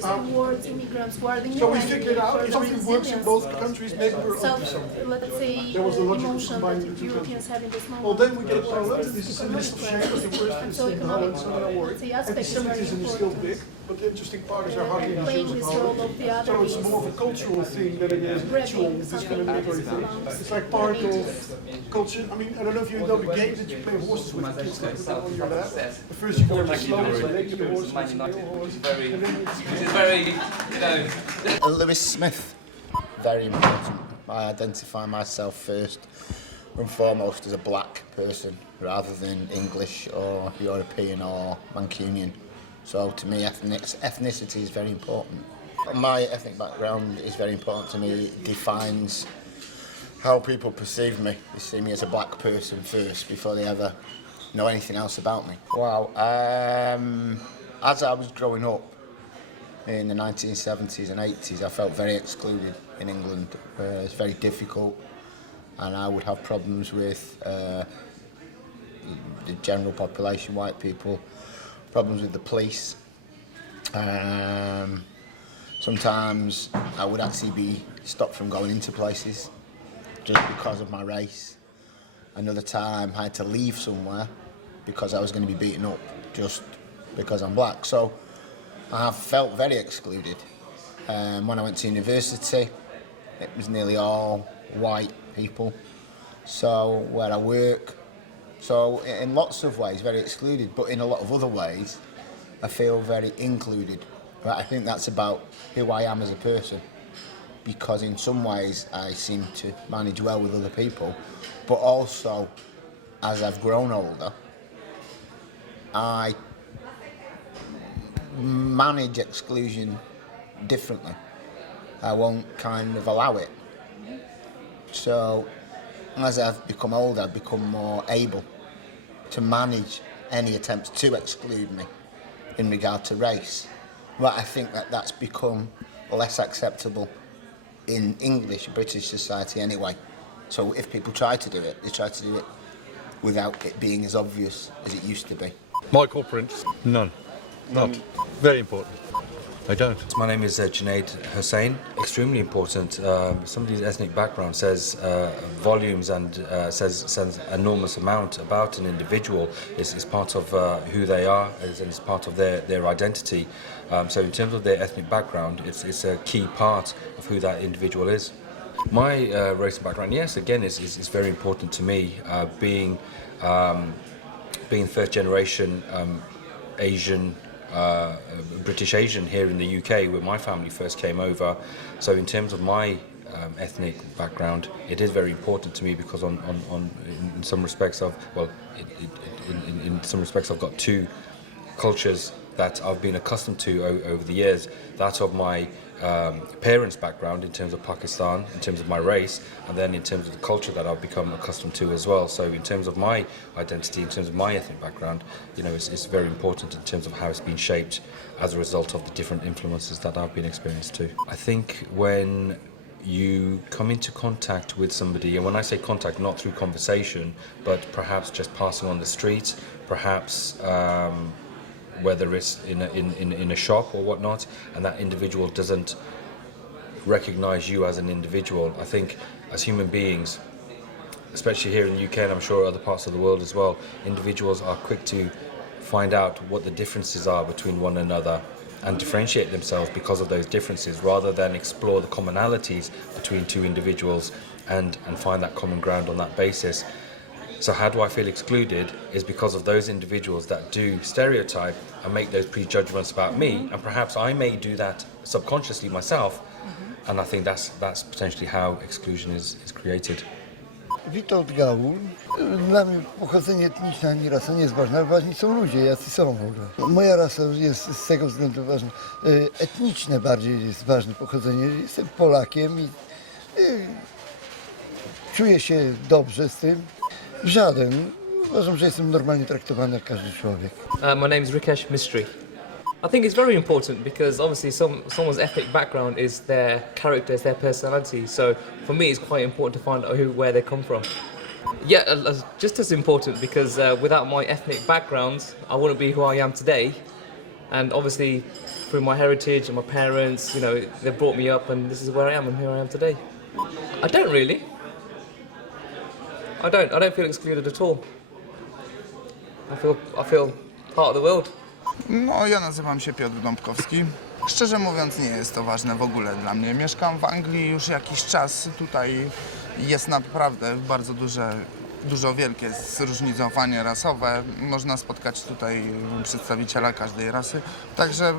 countries towards immigrants who are the new So we figured out if something works in resilience. both countries, maybe we're onto something. Let's say There was a logical emotion combine that Europeans have in this moment. Well, then we get towards Poland, this this is a economic list of shame, crisis. the worst And is so in economic, Holland, so don't worry. let's say, aspects are very Anti-Semitism is still important. big, but the interesting part is there hardly any Playing Jews in this role of Holland. Beata So it's is more of a cultural thing than it is an actual discriminatory thing. It's like part of culture. I mean, I don't know if you know the game that you play horses with the kids, like put them on your lap. But first you go to slow, so then you the horse, and then It's very, you know. Lewis Smith, very important. I identify myself first and foremost as a black person rather than English or European or Mancunian. So to me, ethnicity is very important. My ethnic background is very important to me. It defines how people perceive me. They see me as a black person first before they ever know anything else about me. Wow. As I was growing up in the 1970s and 80s, I felt very excluded in England. It's very difficult, and I would have problems with the general population, white people, problems with the police. Sometimes I would actually be stopped from going into places just because of my race. Another time I had to leave somewhere because I was going to be beaten up just because I'm black. So I have felt very excluded. When I went to university, it was nearly all white people. So where I work, so in lots of ways very excluded, but in a lot of other ways I feel very included. I think that's about who I am as a person, because in some ways I seem to manage well with other people, but also as I've grown older, I manage exclusion differently. I won't kind of allow it. So as I've become older, I've become more able to manage any attempts to exclude me in regard to race. But I think that that's become less acceptable in English, British society anyway. So if people try to do it, they try to do it without it being as obvious as it used to be. My corporates, none. Not. Very important. I don't. My name is Junaid Hussain. Extremely important. Somebody's ethnic background says volumes and says enormous amount about an individual. Is part of who they are, and it's part of their identity. So in terms of their ethnic background, it's a key part of who that individual is. My race and background, yes, again, is very important to me. Being first generation Asian. British Asian here in the UK, where my family first came over. So in terms of my ethnic background, it is very important to me, because in some respects in some respects I've got two cultures that I've been accustomed to over the years. That of my parents' background in terms of Pakistan, in terms of my race, and then in terms of the culture that I've become accustomed to as well. So in terms of my identity, in terms of my ethnic background, you know, it's very important in terms of how it's been shaped as a result of the different influences that I've been experienced to. I think when you come into contact with somebody, and when I say contact, not through conversation, but perhaps just passing on the street, perhaps whether it's in a shop or whatnot, and that individual doesn't recognise you as an individual. I think as human beings, especially here in the UK and I'm sure other parts of the world as well, individuals are quick to find out what the differences are between one another and differentiate themselves because of those differences, rather than explore the commonalities between two individuals and find that common ground on that basis. So how do I feel excluded is because of those individuals that do stereotype and make those prejudgments about me, and perhaps I may do that subconsciously myself, and I think that's potentially how exclusion is created. Witold Gaul. Dla mnie pochodzenie etniczne ani rasa nie jest ważne, ale ważni są ludzie, jacy są w ogóle. Moja rasa jest z tego względu ważna. Etniczne bardziej jest ważne pochodzenie. Jestem Polakiem i czuję się dobrze z tym. Żaden. Uważam, że jestem normalnie traktowany jak każdy człowiek. My name is Rikesh Mistry. I think it's very important because obviously someone's ethnic background is their character, is their personality. So for me, it's quite important to find out where they come from. Yeah, just as important because without my ethnic background, I wouldn't be who I am today. And obviously, through my heritage and my parents. You know, they brought me up, and this is where I am, and here I am today. I don't really. I don't feel excluded at all. I feel part of the world. No, ja nazywam się Piotr Dąbkowski. Szczerze mówiąc, nie jest to ważne w ogóle dla mnie. Mieszkam w Anglii już jakiś czas. Tutaj jest naprawdę bardzo dużo wielkie zróżnicowanie rasowe. Można spotkać tutaj przedstawiciela każdej rasy. Także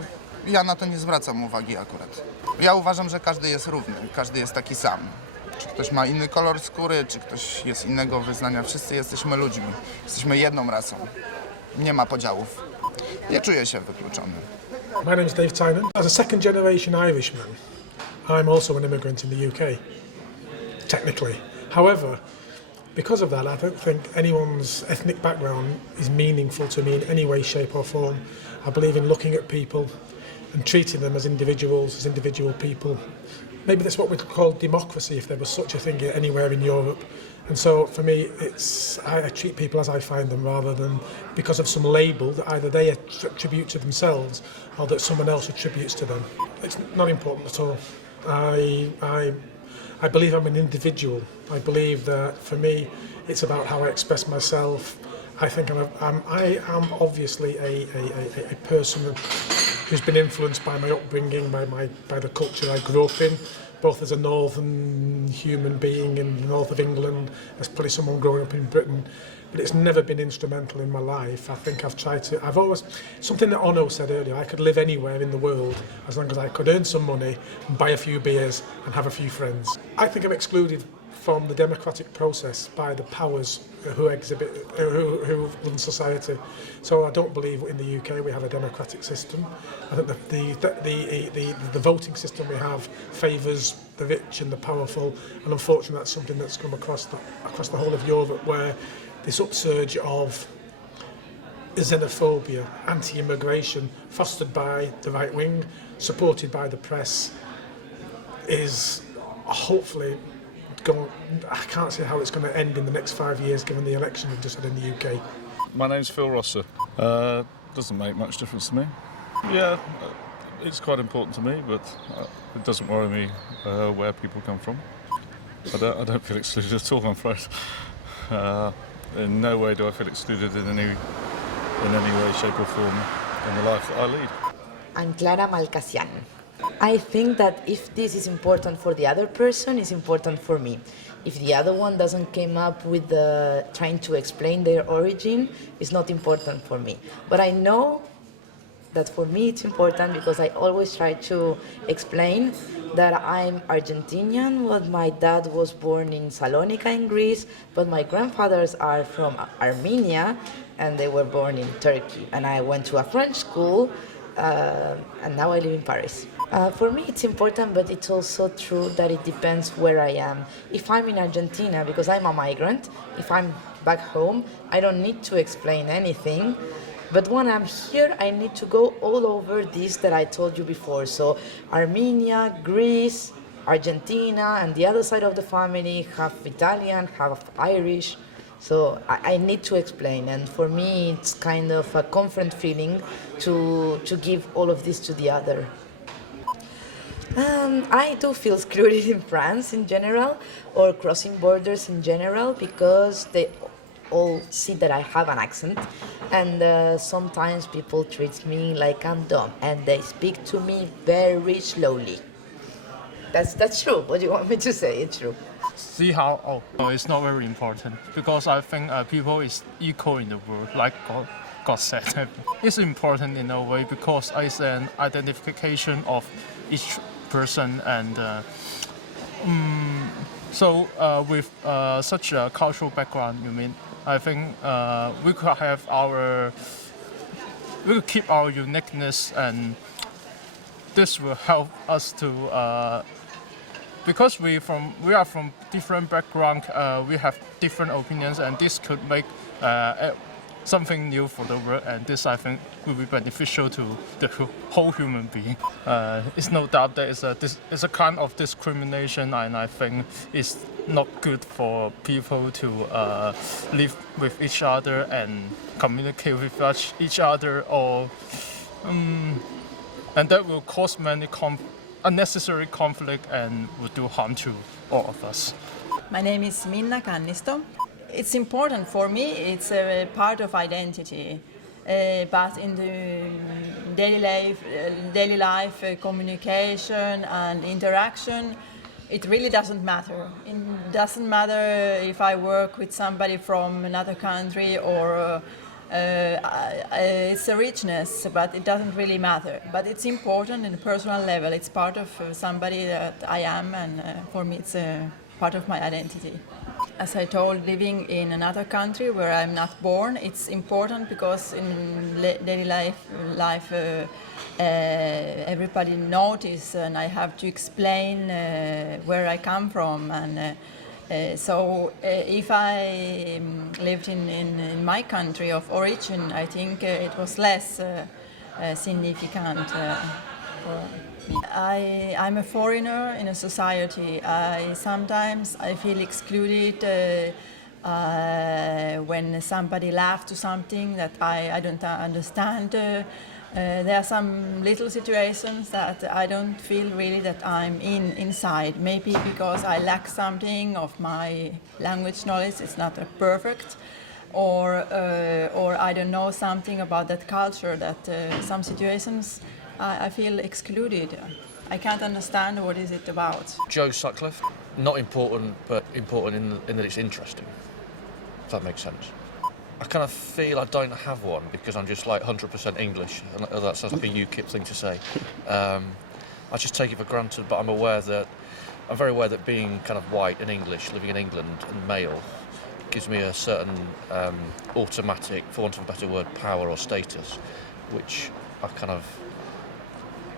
ja na to nie zwracam uwagi akurat. Ja uważam, że każdy jest równy, każdy jest taki sam. Czy ktoś ma inny kolor skóry, czy ktoś jest innego wyznania. Wszyscy jesteśmy ludźmi. Jesteśmy jedną rasą. Nie ma podziałów. Nie czuję się wykluczony. My name is Dave Tynan. As a second generation Irishman, I'm also an immigrant in the UK, technically. However, because of that, I don't think anyone's ethnic background is meaningful to me in any way, shape or form. I believe in looking at people and treating them as individual people. Maybe that's what we'd call democracy, if there was such a thing anywhere in Europe. And so for me, I treat people as I find them rather than because of some label that either they attribute to themselves or that someone else attributes to them. It's not important at all. I believe I'm an individual. I believe that for me, it's about how I express myself. I think I am obviously a person who's been influenced by my upbringing, by the culture I grew up in, both as a northern human being in the north of England, as probably someone growing up in Britain, but it's never been instrumental in my life. I think I've always, something that Ono said earlier, I could live anywhere in the world as long as I could earn some money and buy a few beers and have a few friends. I think I'm excluded from the democratic process by the powers who run society. So I don't believe in the UK we have a democratic system. I think the voting system we have favours the rich and the powerful, and unfortunately that's something that's come across the whole of Europe, where this upsurge of xenophobia, anti-immigration, fostered by the right wing, supported by the press, is hopefully I can't see how it's going to end in the next 5 years, given the election we've just had in the UK. My name's Phil Rosser. Doesn't make much difference to me. Yeah, it's quite important to me, but it doesn't worry me where people come from. I don't feel excluded at all, I'm afraid. In no way do I feel excluded in any way, shape or form in the life that I lead. I'm Clara Malcasian. I think that if this is important for the other person, it's important for me. If the other one doesn't come up with trying to explain their origin, it's not important for me. But I know that for me it's important because I always try to explain that I'm Argentinian, but my dad was born in Salonika in Greece, but my grandfathers are from Armenia and they were born in Turkey. And I went to a French school and now I live in Paris. For me it's important, but it's also true that it depends where I am. If I'm in Argentina, because I'm a migrant, if I'm back home, I don't need to explain anything. But when I'm here, I need to go all over this that I told you before. So Armenia, Greece, Argentina, and the other side of the family, half Italian, half Irish. So I need to explain, and for me it's kind of a comfort feeling to give all of this to the other. I do feel excluded in France in general, or crossing borders in general, because they all see that I have an accent, and sometimes people treat me like I'm dumb, and they speak to me very slowly. That's true. What do you want me to say? It's true. See how it's not very important, because I think people is equal in the world, like God said. It's important in a way because it's an identification of each person, and so with such a cultural background, you mean, I think we could keep our uniqueness, and this will help us to. Because we are from different background, we have different opinions, and this could make something new for the world, and this I think will be beneficial to the whole human being. It's no doubt that it's a kind of discrimination, and I think it's not good for people to live with each other and communicate with each other, or and that will cause many unnecessary conflict and will do harm to all of us. My name is Minna Kannisto. It's important for me, it's a part of identity, but in the daily life communication and interaction, it really doesn't matter. It doesn't matter if I work with somebody from another country or it's a richness, but it doesn't really matter. But it's important in a personal level. It's part of somebody that I am, and for me it's a part of my identity. As I told, living in another country where I'm not born, it's important because in daily life everybody notices, and I have to explain where I come from. And so if I lived in my country of origin, I think it was less significant for me. I'm a foreigner in a society. Sometimes I feel excluded when somebody laughs to something that I don't understand. There are some little situations that I don't feel really that I'm inside. Maybe because I lack something of my language knowledge, it's not perfect, or I don't know something about that culture, that some situations I feel excluded. I can't understand what is it about. Joe Sutcliffe, not important, but important in that it's interesting, if that makes sense. I kind of feel I don't have one because I'm just like 100% English, and that sounds like a UKIP thing to say. I just take it for granted, but I'm very aware that being kind of white and English, living in England and male, gives me a certain automatic, for want of a better word, power or status, which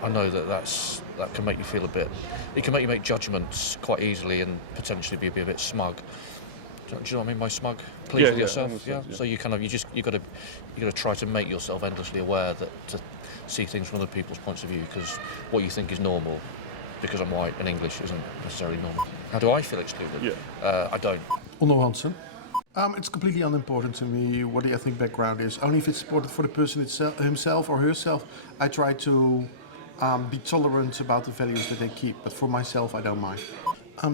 I know that can make you feel it can make you make judgments quite easily and potentially be a bit smug. Do you know what I mean by smug? Pleased with yourself, yeah. So you got to try to make yourself endlessly aware that to see things from other people's points of view, because what you think is normal, because I'm white and English, isn't necessarily normal. How do I feel excluded? Yeah. I don't. Onno Hansen. It's completely unimportant to me what the ethnic background is. Only if it's important for the person himself or herself, I try to be tolerant about the values that they keep. But for myself, I don't mind.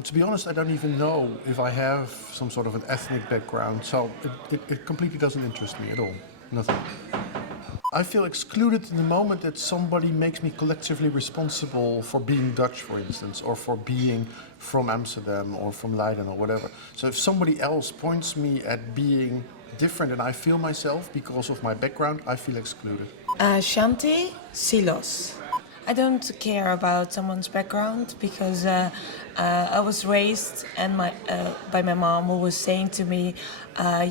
To be honest, I don't even know if I have some sort of an ethnic background, so it completely doesn't interest me at all. Nothing. I feel excluded in the moment that somebody makes me collectively responsible for being Dutch, for instance, or for being from Amsterdam or from Leiden or whatever. So if somebody else points me at being different than I feel myself because of my background, I feel excluded. Shanti Silos. I don't care about someone's background because I was raised by my mom, who was saying to me,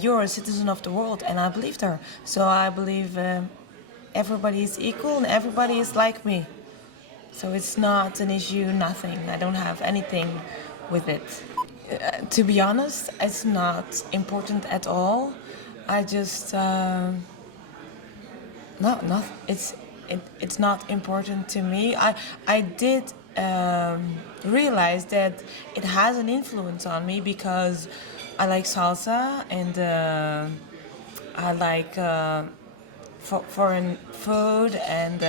you're a citizen of the world, and I believed her. So I believe everybody is equal and everybody is like me. So it's not an issue, nothing. I don't have anything with it. To be honest, it's not important at all. I just, it's not important to me. I did realize that it has an influence on me because I like salsa and I like foreign food, and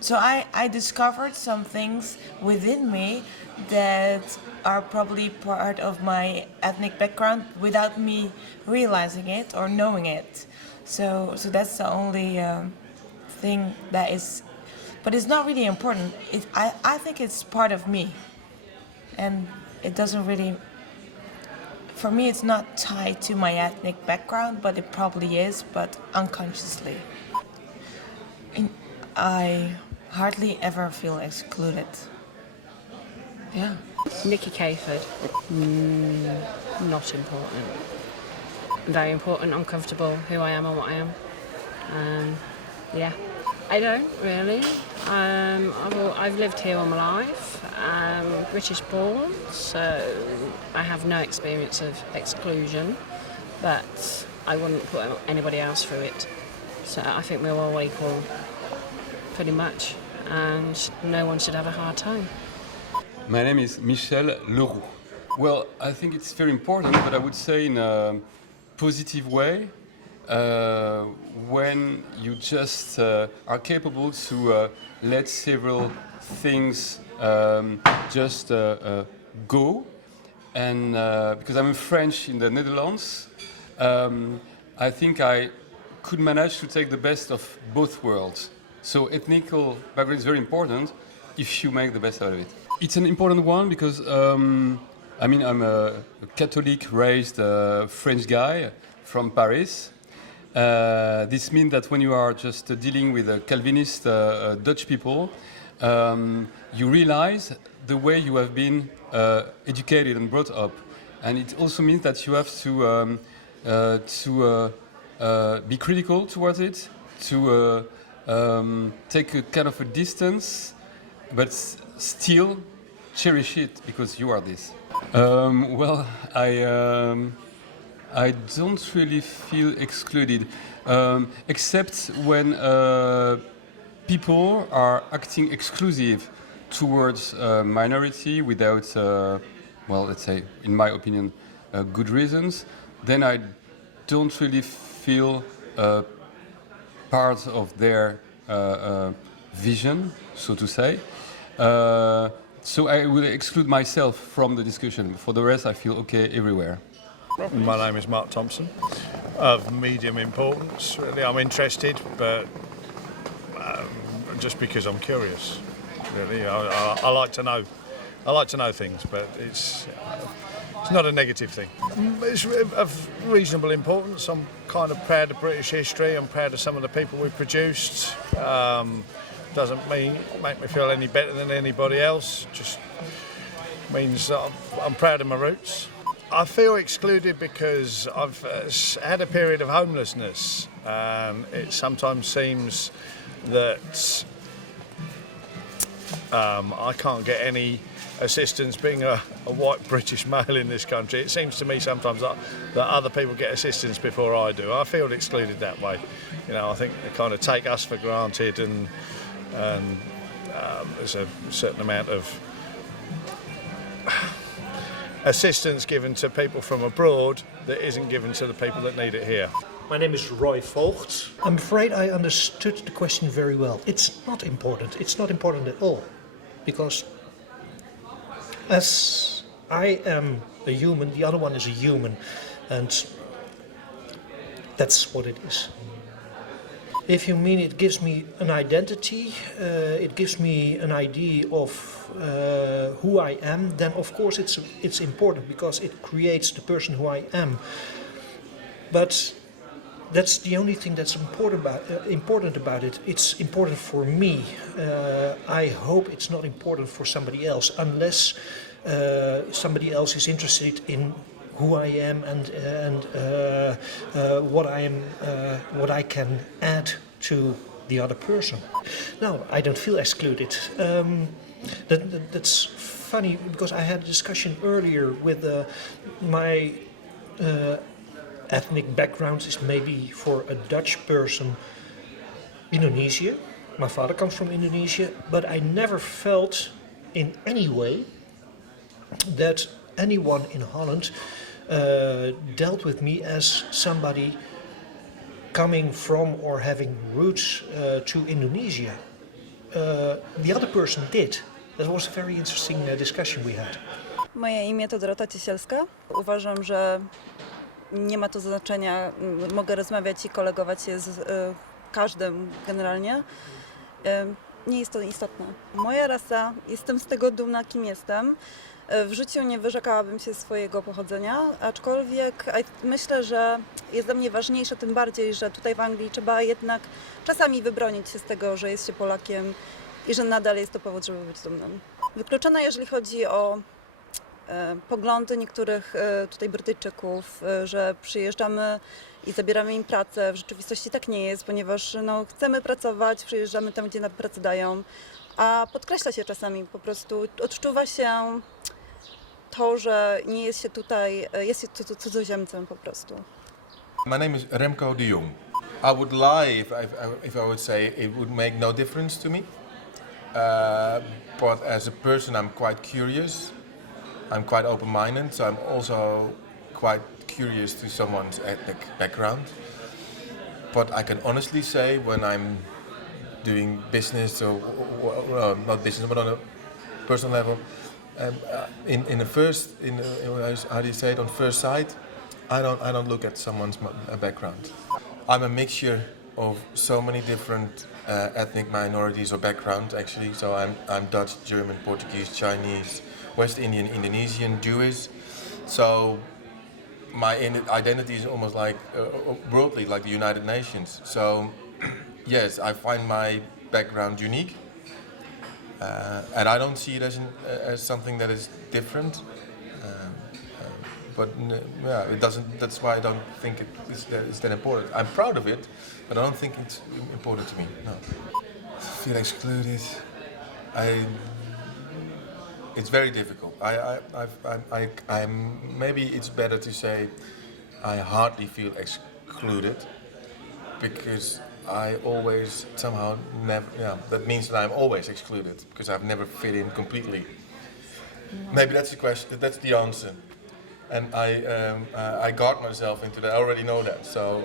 so I discovered some things within me that are probably part of my ethnic background without me realizing it or knowing it. So that's the only thing that is, but it's not really important. I think it's part of me, and it doesn't really, for me it's not tied to my ethnic background, but it probably is, but unconsciously. I hardly ever feel excluded. Yeah. Nikki Cayford. Not important. Very important, uncomfortable, who I am and what I am. Yeah. I don't really. I've lived here all my life. I'm British born, so I have no experience of exclusion, but I wouldn't put anybody else through it. So I think we're all equal, pretty much, and no one should have a hard time. My name is Michel Leroux. Well, I think it's very important, but I would say in a positive way. when you just are capable to let several things just go. And because I'm French in the Netherlands, I think I could manage to take the best of both worlds. So ethnical background is very important if you make the best out of it. It's an important one because I mean, I'm a Catholic raised French guy from Paris. This means that when you are just dealing with Calvinist Dutch people, you realize the way you have been educated and brought up. And it also means that you have to be critical towards it, to take a kind of a distance, but still cherish it because you are this. Well, I don't really feel excluded, except when people are acting exclusive towards minority without, well, let's say, in my opinion, good reasons. Then I don't really feel part of their vision, so to say. So I will exclude myself from the discussion. For the rest, I feel okay everywhere. My name is Mark Thompson, of medium importance. Really, I'm interested, but just because I'm curious. Really, I like to know. I like to know things, but it's not a negative thing. It's of reasonable importance. I'm kind of proud of British history. I'm proud of some of the people we've produced. Doesn't make me feel any better than anybody else. Just means that I'm proud of my roots. I feel excluded because I've had a period of homelessness. It sometimes seems that I can't get any assistance being a white British male in this country. It seems to me sometimes that other people get assistance before I do. I feel excluded that way. You know, I think they kind of take us for granted, and there's a certain amount of assistance given to people from abroad that isn't given to the people that need it here. My name is Roy Vogt. I'm afraid I understood the question very well. It's not important. It's not important at all. Because as I am a human, the other one is a human. And that's what it is. If you mean it gives me an identity, it gives me an idea of who I am, then of course it's important because it creates the person who I am. But that's the only thing that's important about it. It's important for me. I hope it's not important for somebody else, unless somebody else is interested in who I am and what I can add to the other person. No, I don't feel excluded. That's funny because I had a discussion earlier with my ethnic background is maybe for a Dutch person Indonesia. My father comes from Indonesia, but I never felt in any way that anyone in Holland dealt with me as somebody coming from or having roots to Indonesia. The other person did. That was a very interesting discussion we had. Moje imię to Dorota Ciesielska. Uważam, że nie ma to znaczenia. Mogę rozmawiać i kolegować się z każdym generalnie. Nie jest to istotne. Moja rasa, jestem z tego dumna, kim jestem. W życiu nie wyrzekałabym się swojego pochodzenia, aczkolwiek myślę, że jest dla mnie ważniejsze, tym bardziej, że tutaj w Anglii trzeba jednak czasami wybronić się z tego, że jest się Polakiem i że nadal jest to powód, żeby być dumnym. Wykluczona, jeżeli chodzi o poglądy niektórych tutaj Brytyjczyków, że przyjeżdżamy i zabieramy im pracę. W rzeczywistości tak nie jest, ponieważ chcemy pracować, przyjeżdżamy tam, gdzie nam pracę dają, a podkreśla się czasami, po prostu odczuwa się to, że nie jest się tutaj, jest się cudzoziemcem po prostu. My name is Remco de Jong. I would lie if I would say it would make no difference to me. But as a person, I'm quite curious. I'm quite open-minded, so I'm also quite curious to someone's ethnic background. but I can honestly say when I'm doing business or not business, but on a personal level, how do you say it, on first sight, I don't look at someone's background. I'm a mixture of so many different ethnic minorities or backgrounds actually. So I'm Dutch, German, Portuguese, Chinese, West Indian, Indonesian, Jewish. So my identity is almost like worldly, like the United Nations. So yes, I find my background unique, and I don't see it as something that is different. But yeah, it doesn't. That's why I don't think it's that important. I'm proud of it, but I don't think it's important to me. No. Feel excluded. It's very difficult. Maybe it's better to say I hardly feel excluded, because I always somehow never. Yeah, that means that I'm always excluded because I've never fit in completely. Maybe that's the question. That's the answer. And I guard myself into that. I already know that. So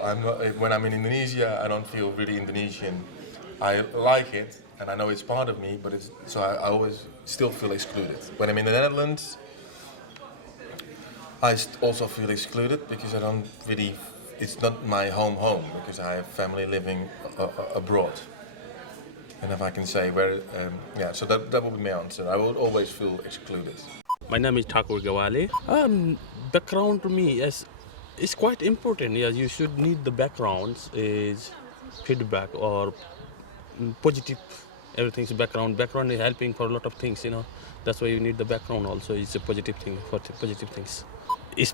when I'm in Indonesia, I don't feel really Indonesian. I like it, and I know it's part of me, but I always still feel excluded. When I'm in the Netherlands, I also feel excluded because I don't really. It's not my home because I have family living abroad. And if I can say where, yeah. So that would be my answer. I will always feel excluded. My name is Thakur Gawale. Background to me is quite important. Yes, you should need the backgrounds is feedback or positive. Everything's background. Background is helping for a lot of things. That's why you need the background. Also, it's a positive thing for positive things. It's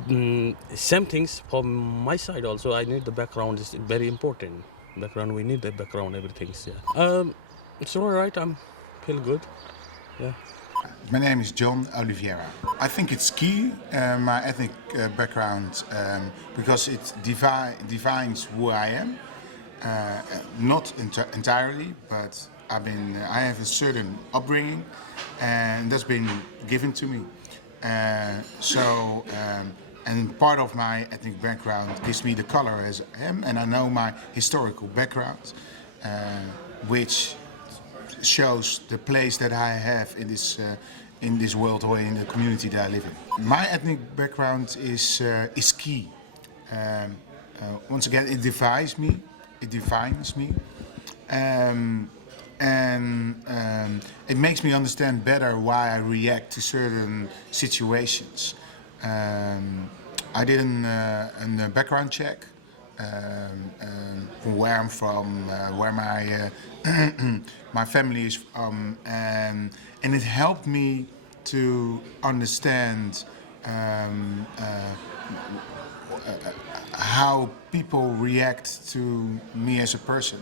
same things from my side. Also, I need the background. Is very important. Background. We need the background. Everything. Yeah. It's all right. I'm feel good. Yeah. My name is John Oliveira. I think it's key, my ethnic background, because it defines who I am. Not entirely, but I have a certain upbringing, and that's been given to me. And part of my ethnic background gives me the color as I am, and I know my historical background, which shows the place that I have in this world or in the community that I live in. My ethnic background is key. Once again, it defines me. It makes me understand better why I react to certain situations. I did a background check from where I'm from, where my family is from, and it helped me to understand how people react to me as a person.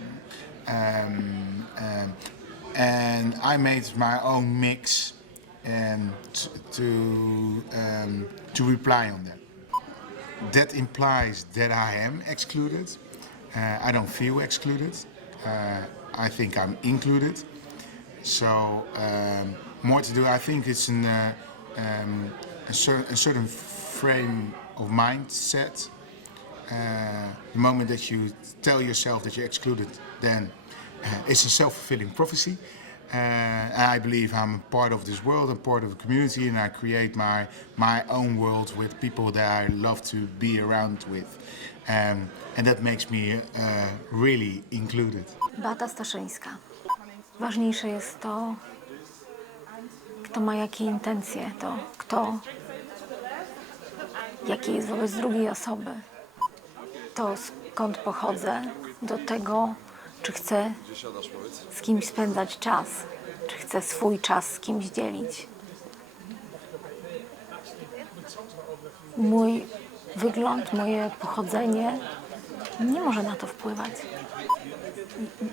And I made my own mix to reply on that. That implies that I am excluded. I don't feel excluded. I think I'm included. So more to do. I think it's a certain frame of mindset. The moment that you tell yourself that you're excluded, then it's a self-fulfilling prophecy. I believe I'm part of this world, I'm part of the community, and I create my own world with people that I love to be around with. And that makes me really included. Beata Staszyńska. Ważniejsze jest to, kto ma jakie intencje, to kto, jaki jest wobec drugiej osoby. To skąd pochodzę, do tego, czy chcę z kimś spędzać czas, czy chcę swój czas z kimś dzielić. Mój wygląd, moje pochodzenie nie może na to wpływać.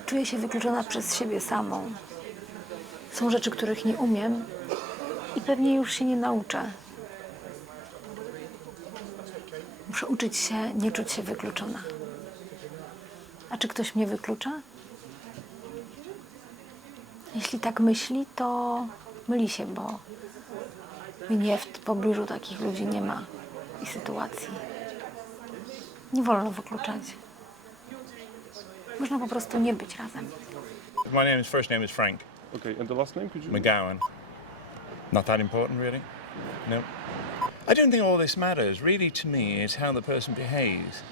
Czuję się wykluczona przez siebie samą. Są rzeczy, których nie umiem i pewnie już się nie nauczę. Muszę uczyć się nie czuć się wykluczona. A czy ktoś mnie wyklucza? Jeśli tak myśli, to myli się, bo mnie w pobliżu takich ludzi nie ma i sytuacji. Nie wolno wykluczać. Można po prostu nie być razem. My first name is Frank. Okay, and the last name, could you? McGowan. Not that important, really. No. I don't think all this matters. Really, to me, is how the person behaves.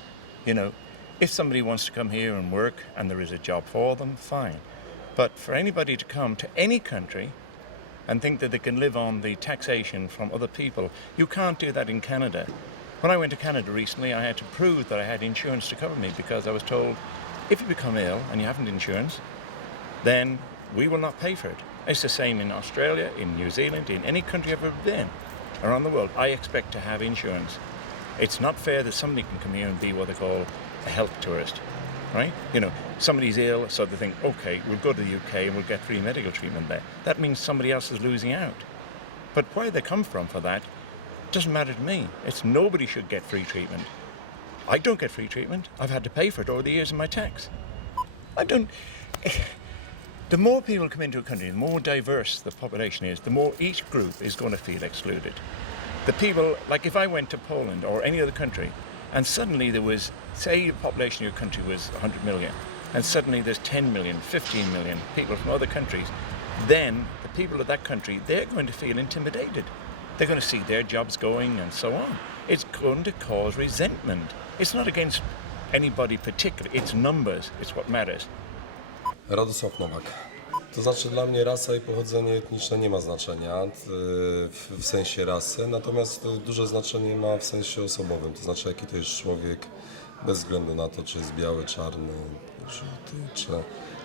You know, if somebody wants to come here and work and there is a job for them, fine. But for anybody to come to any country and think that they can live on the taxation from other people, you can't do that in Canada. When I went to Canada recently, I had to prove that I had insurance to cover me because I was told, if you become ill and you haven't insurance, then we will not pay for it. It's the same in Australia, in New Zealand, in any country I've ever been around the world. I expect to have insurance. It's not fair that somebody can come here and be what they call a health tourist, right? You know, somebody's ill, so they think, okay, we'll go to the UK and we'll get free medical treatment there. That means somebody else is losing out. But where they come from for that doesn't matter to me. It's nobody should get free treatment. I don't get free treatment. I've had to pay for it over the years in my tax. I don't... The more people come into a country, the more diverse the population is, the more each group is going to feel excluded. The people, like if I went to Poland or any other country, and suddenly there was, say the population of your country was 100 million, and suddenly there's 10 million, 15 million people from other countries, then the people of that country, they're going to feel intimidated. They're going to see their jobs going and so on. It's going to cause resentment. It's not against anybody particular, it's numbers, it's what matters. Radosław Nowak. To znaczy dla mnie rasa i pochodzenie etniczne nie ma znaczenia w sensie rasy, natomiast duże znaczenie ma w sensie osobowym, to znaczy jaki to jest człowiek bez względu na to, czy jest biały, czarny, żółty, czy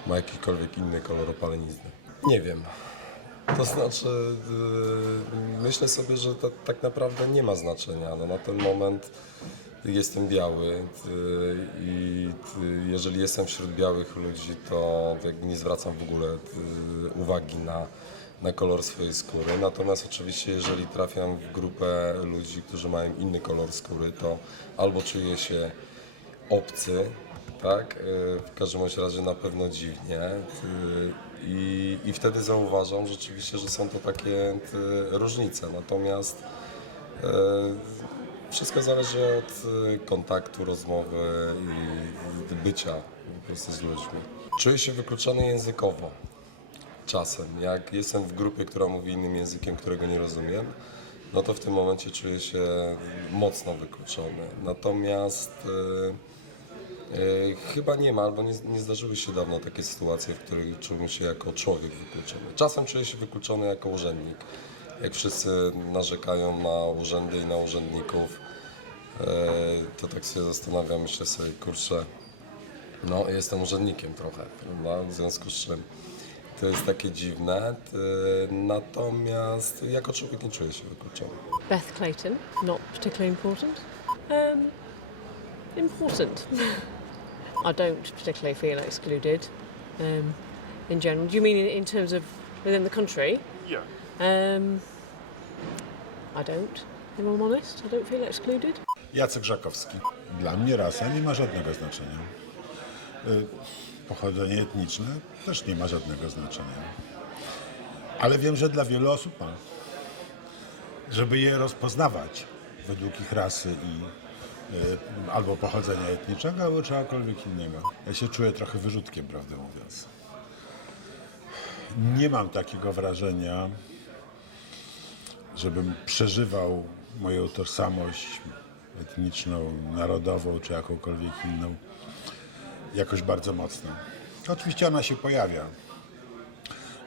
ma jakikolwiek inny kolor opalenizny. Nie wiem. To znaczy myślę sobie, że to tak naprawdę nie ma znaczenia. No, na ten moment jestem biały i jeżeli jestem wśród białych ludzi, to jakby nie zwracam w ogóle uwagi na kolor swojej skóry. Natomiast oczywiście jeżeli trafiam w grupę ludzi, którzy mają inny kolor skóry, to albo czuję się obcy, tak? W każdym razie na pewno dziwnie i wtedy zauważam rzeczywiście, że są to takie różnice. Natomiast wszystko zależy od kontaktu, rozmowy i bycia po prostu z ludźmi. Czuję się wykluczony językowo czasem. Jak jestem w grupie, która mówi innym językiem, którego nie rozumiem, no to w tym momencie czuję się mocno wykluczony. Natomiast chyba nie ma, albo nie zdarzyły się dawno takie sytuacje, w których czułem się jako człowiek wykluczony. Czasem czuję się wykluczony jako urzędnik. Jak wszyscy narzekają na urzędy i na urzędników, to tak się zastanawiam, myślę sobie, kurczę, no jestem urzędnikiem trochę, prawda? W związku z czym to jest takie dziwne, natomiast jako człowiek nie czuję się wykluczony. Beth Clayton, not particularly important. Important. I don't particularly feel excluded in general. Do you mean in terms of within the country? Yeah. I don't, if I'm honest. I don't feel excluded. Jacek Żakowski. Dla mnie rasa nie ma żadnego znaczenia. Pochodzenie etniczne też nie ma żadnego znaczenia. Ale wiem, że dla wielu osób ma. Żeby je rozpoznawać według ich rasy i albo pochodzenia etnicznego, albo czegokolwiek innego. Ja się czuję trochę wyrzutkiem, prawdę mówiąc. Nie mam takiego wrażenia, żebym przeżywał moją tożsamość etniczną, narodową czy jakąkolwiek inną jakoś bardzo mocno. Oczywiście ona się pojawia.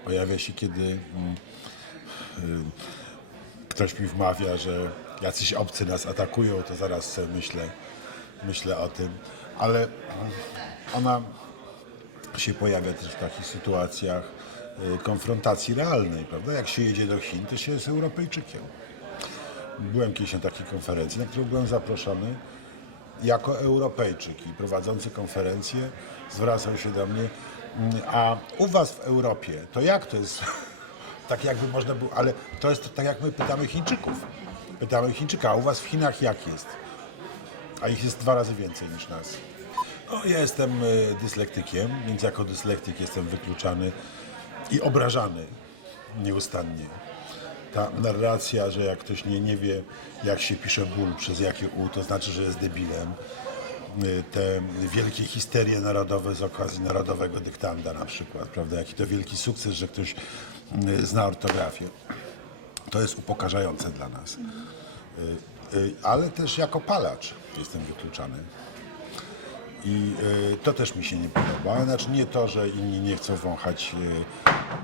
Pojawia się, kiedy ktoś mi wmawia, że jacyś obcy nas atakują, to zaraz sobie myślę o tym, ale ona się pojawia też w takich sytuacjach konfrontacji realnej, prawda? Jak się jedzie do Chin, to się jest Europejczykiem. Byłem kiedyś na takiej konferencji, na którą byłem zaproszony jako Europejczyk i prowadzący konferencję zwracał się do mnie, a u was w Europie, to jak to jest? Tak jakby można było, ale to jest tak jak my pytamy Chińczyków. Pytamy Chińczyka, a u was w Chinach jak jest? A ich jest 2 razy więcej niż nas. No, ja jestem dyslektykiem, więc jako dyslektyk jestem wykluczany i obrażany nieustannie. Ta narracja, że jak ktoś nie wie, jak się pisze ból przez jakie U, to znaczy, że jest debilem, te wielkie histerie narodowe z okazji narodowego dyktanda na przykład, prawda? Jaki to wielki sukces, że ktoś zna ortografię. To jest upokarzające dla nas. Ale też jako palacz jestem wykluczany. I to też mi się nie podoba. Znaczy nie to, że inni nie chcą wąchać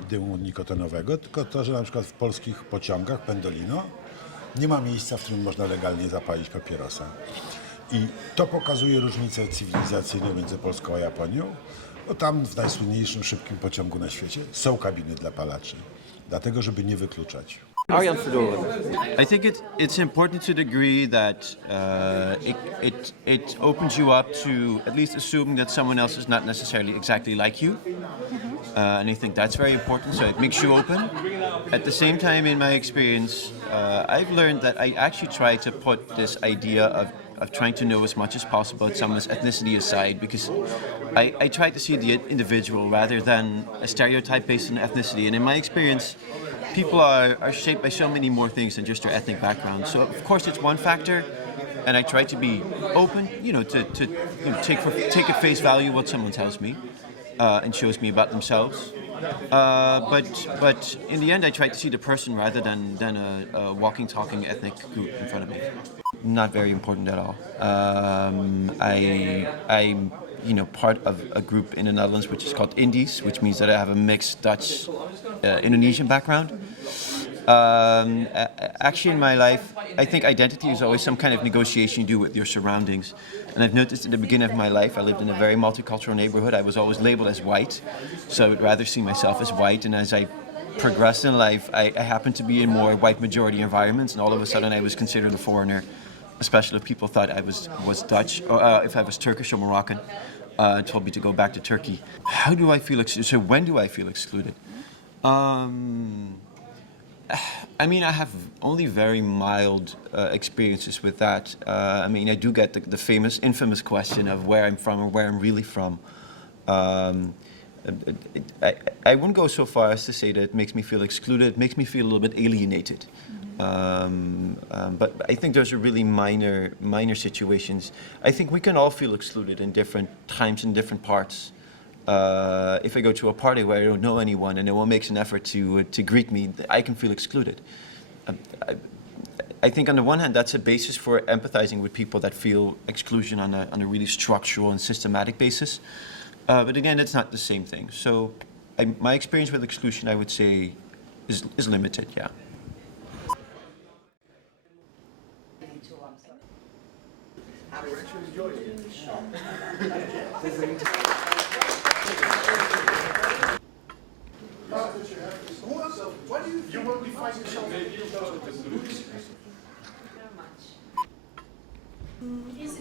dymu nikotynovego, tylko to, że na przykład w polskich pociągach Pendolino nie ma miejsca, w którym można legalnie zapalić papierosa. I to pokazuje różnicę cywilizacyjną między Polską a Japonią, bo tam w najsłynniejszym szybkim pociągu na świecie są kabiny dla palaczy, dlatego żeby nie wykluczać. I think it's important to the degree that it opens you up to at least assuming that someone else is not necessarily exactly like you. And I think that's very important, so it makes you open. At the same time, in my experience, I've learned that I actually try to put this idea of trying to know as much as possible about someone's ethnicity aside, because I try to see the individual rather than a stereotype based on ethnicity. And in my experience, people are shaped by so many more things than just their ethnic background. So of course it's one factor, and I try to be open, to take at face value what someone tells me and shows me about themselves. But in the end, I try to see the person rather than a walking, talking ethnic group in front of me. Not very important at all. I'm part of a group in the Netherlands which is called Indies, which means that I have a mixed Dutch, Indonesian background. Actually, in my life, I think identity is always some kind of negotiation you do with your surroundings. And I've noticed at the beginning of my life, I lived in a very multicultural neighborhood. I was always labeled as white, so I would rather see myself as white. And as I progressed in life, I happened to be in more white majority environments, and all of a sudden I was considered a foreigner, especially if people thought I was Dutch, or if I was Turkish or Moroccan, told me to go back to Turkey. How do I feel excluded? So when do I feel excluded? I mean, I have only very mild experiences with that. I mean, I do get the infamous question of where I'm from or where I'm really from. I wouldn't go so far as to say that it makes me feel excluded. It makes me feel a little bit alienated. But I think those are really minor situations. I think we can all feel excluded in different times in different parts. If I go to a party where I don't know anyone and no one makes an effort to greet me, I can feel excluded. I think on the one hand, that's a basis for empathizing with people that feel exclusion on a really structural and systematic basis. But again, it's not the same thing. So my experience with exclusion, I would say, is limited, yeah. Why do you won't define yourself? Is